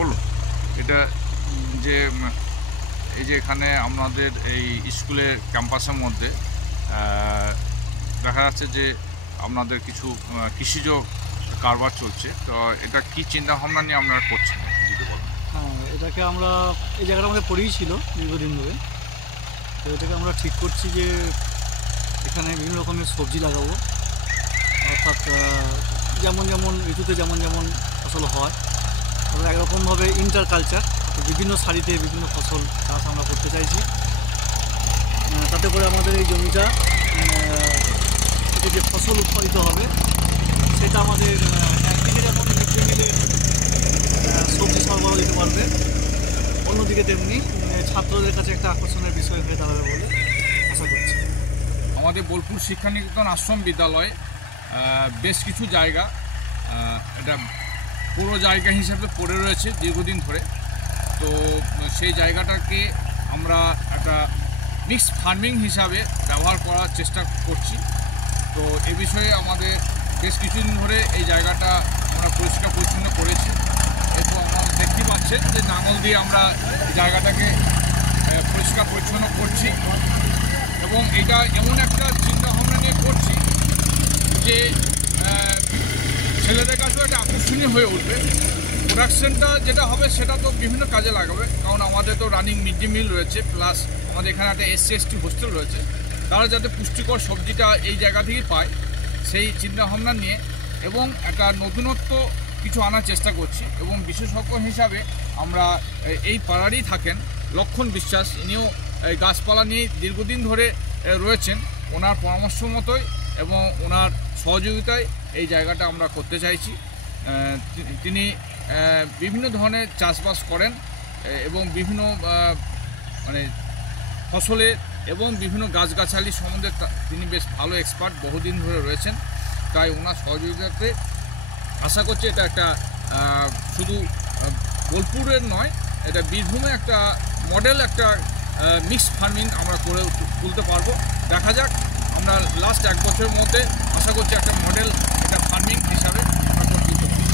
বলুন, এটা যে এই যে এখানে আমাদের এই স্কুলের ক্যাম্পাসের মধ্যে দেখা যাচ্ছে যে আপনাদের কিছু কৃষিজ কারবার চলছে, তো এটা কি চিন্তা ভাবনা নিয়ে আপনারা করছেন যদি বলেন? হ্যাঁ, এটাকে আমরা এই জায়গাটা আমাদের পড়েই ছিল দীর্ঘদিন ধরে, তো এটাকে আমরা ঠিক করছি যে এখানে বিভিন্ন রকমের সবজি লাগাবো, অর্থাৎ যেমন যেমন ঋতুতে যেমন যেমন ফসল হয় আমরা একরকমভাবে ইন্টার কালচার, বিভিন্ন সারিতে বিভিন্ন ফসল চাষ আমরা করতে চাইছি। তাতে করে আমাদের এই জমিটা থেকে যে ফসল উৎপাদিত হবে সেটা আমাদের একদিকে যেমন মিড ডে মিলের সবজি সরবরাহ দিতে পারবে, অন্যদিকে তেমনি ছাত্রদের কাছে একটা আকর্ষণের বিষয় হয়ে দাঁড়াবে বলে আশা করছি। আমাদের বোলপুর শিক্ষানিকেতন আশ্রম বিদ্যালয় বেশ কিছু জায়গা, এটা পুরো জায়গা হিসাবে পড়ে রয়েছে দীর্ঘদিন ধরে, তো সেই জায়গাটাকে আমরা একটা মিক্সড ফার্মিং হিসাবে ব্যবহার করার চেষ্টা করছি। তো এ বিষয়ে আমাদের বেশ কিছুদিন ধরে এই জায়গাটা আমরা পরিষ্কার পরিচ্ছন্ন করেছি, এবং আপনারা দেখতে পাচ্ছেন যে নাঙল দিয়ে আমরা এই জায়গাটাকে পরিষ্কার পরিচ্ছন্ন করছি, এবং এটা এমন একটা চিন্তাভাবনা নিয়ে করছি যে ছেলেদের কাছেও একটা আকর্ষণীয় হয়ে উঠবে। প্রোডাকশনটা যেটা হবে সেটা তো বিভিন্ন কাজে লাগাবে, কারণ আমাদের তো রানিং মিড ডে মিল রয়েছে, প্লাস আমাদের এখানে একটা SC/ST হোস্টেল রয়েছে, তারা যাতে পুষ্টিকর সবজিটা এই জায়গা থেকেই পায় সেই চিন্তাভাবনা নিয়ে, এবং একটা নতুনত্ব কিছু আনার চেষ্টা করছি। এবং বিশেষজ্ঞ হিসাবে আমরা এই পাড়ারই থাকেন লক্ষণ বিশ্বাস, ইনিও গাছপালা নিয়ে দীর্ঘদিন ধরে রয়েছেন, ওনার পরামর্শ মতোই এবং ওনার সহযোগিতায় এই জায়গাটা আমরা করতে চাইছি। তিনি বিভিন্ন ধরনের চাষবাস করেন এবং বিভিন্ন মানে ফসলের এবং বিভিন্ন গাছগাছালি সম্বন্ধে তিনি বেশ ভালো এক্সপার্ট, বহুদিন ধরে রয়েছেন, তাই ওনার সহযোগিতাতে আশা করছি এটা একটা শুধু বোলপুরের নয়, এটা বীরভূমে একটা মডেল একটা মিক্সড ফার্মিং আমরা করে তুলতে পারবো। দেখা যাক, আমরা লাস্ট 1 বছরের মধ্যে আশা করছি একটা মডেল এটা ফার্মিং হিসাবে আমরা করে তুলতে পারবো।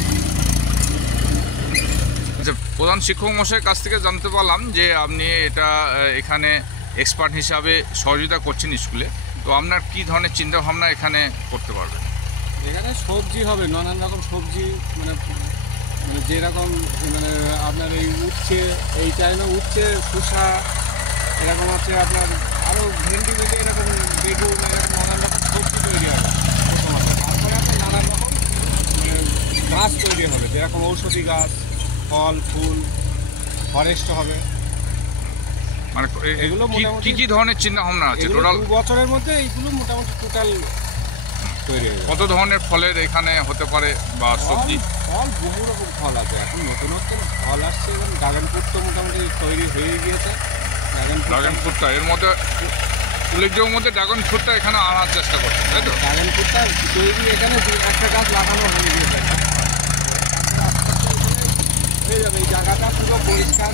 আচ্ছা, প্রধান শিক্ষক মশাইয়ের কাছ থেকে জানতে পারলাম যে আপনি এটা এখানে এক্সপার্ট হিসাবে সহযোগিতা করছেন স্কুলে, তো আপনার কি ধরনের চিন্তাভাবনা এখানে করতে পারবেন? এখানে সবজি হবে, নানান রকম সবজি, মানে যেরকম মানে আপনার এই উচ্ছে, এই টাইমে উচ্ছে, শসা, এরকম আছে আপনার আরও ভেন্ডি ভেন্ডি, এরকম বেগুন, এরকম নানান রকম সবজি তৈরি হবে প্রথমত। তারপরে আপনার নানান রকম মানে গাছ তৈরি হবে, যেরকম ঔষধি গাছ, ফল ফুল, ফরেস্ট হবে। মানে এগুলো কি কি ধরনের চিন্তা ভাবনা আছে? টোটাল 2 বছরের মধ্যে এইগুলো মোটামুটি টোটাল তৈরি হয়ে যাবে। কত ধরনের ফলের এখানে হতে পারে বা সবজি? ফল বহু রকম ফল আছে, এখন নতুনত্ব ফল আসছে, এবং ড্রাগন ফ্রুট তো মোটামুটি তৈরি হয়ে গিয়েছে। ড্রাগন ফ্রুটটা এর মধ্যে উল্লেখযোগ্য মধ্যে ড্রাগন ফ্রুটটা এখানে আনার চেষ্টা করছে, তাই তো? ড্রাগন ফ্রুটটা তৈরি এখানে একটা গাছ লাগানো হয়ে গিয়েছে, হয়ে যাবে। এই জায়গাটা পুরো পরিষ্কার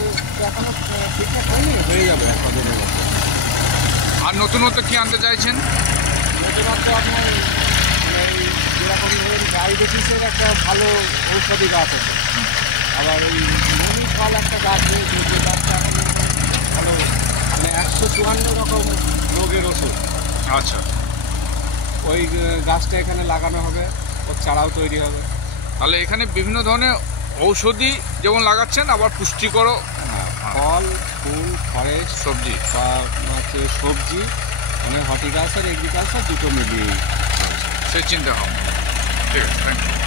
এখনো ঠিকঠাক হয়নি, হয়ে যাবে এক দিনের মধ্যে। আর নতুনত্ব কি আনতে চাইছেন? নতুনত্ব আপনার মানে যেরকম ধরুন ডায়াবেটিসের একটা ভালো ঔষধি গাছ আছে, আবার এই মনি ফল একটা গাছ রয়েছে, যে গাছটা এখন ভালো মানে 154 রকম রোগের ওষুধ। আচ্ছা, ওই গাছটা এখানে লাগানো হবে, ওর চারাও তৈরি হবে। তাহলে এখানে বিভিন্ন ধরনের ঔষধি যেমন লাগাচ্ছেন, আবার পুষ্টিকরও ফল ফুল, ফরেস্ট, সবজি বা হচ্ছে সবজি, মানে হর্টিকালচার এগ্রিকালচার দুটো মিলিয়েই সেই চিন্তা ভাবনা। ঠিক আছে, থ্যাংক ইউ।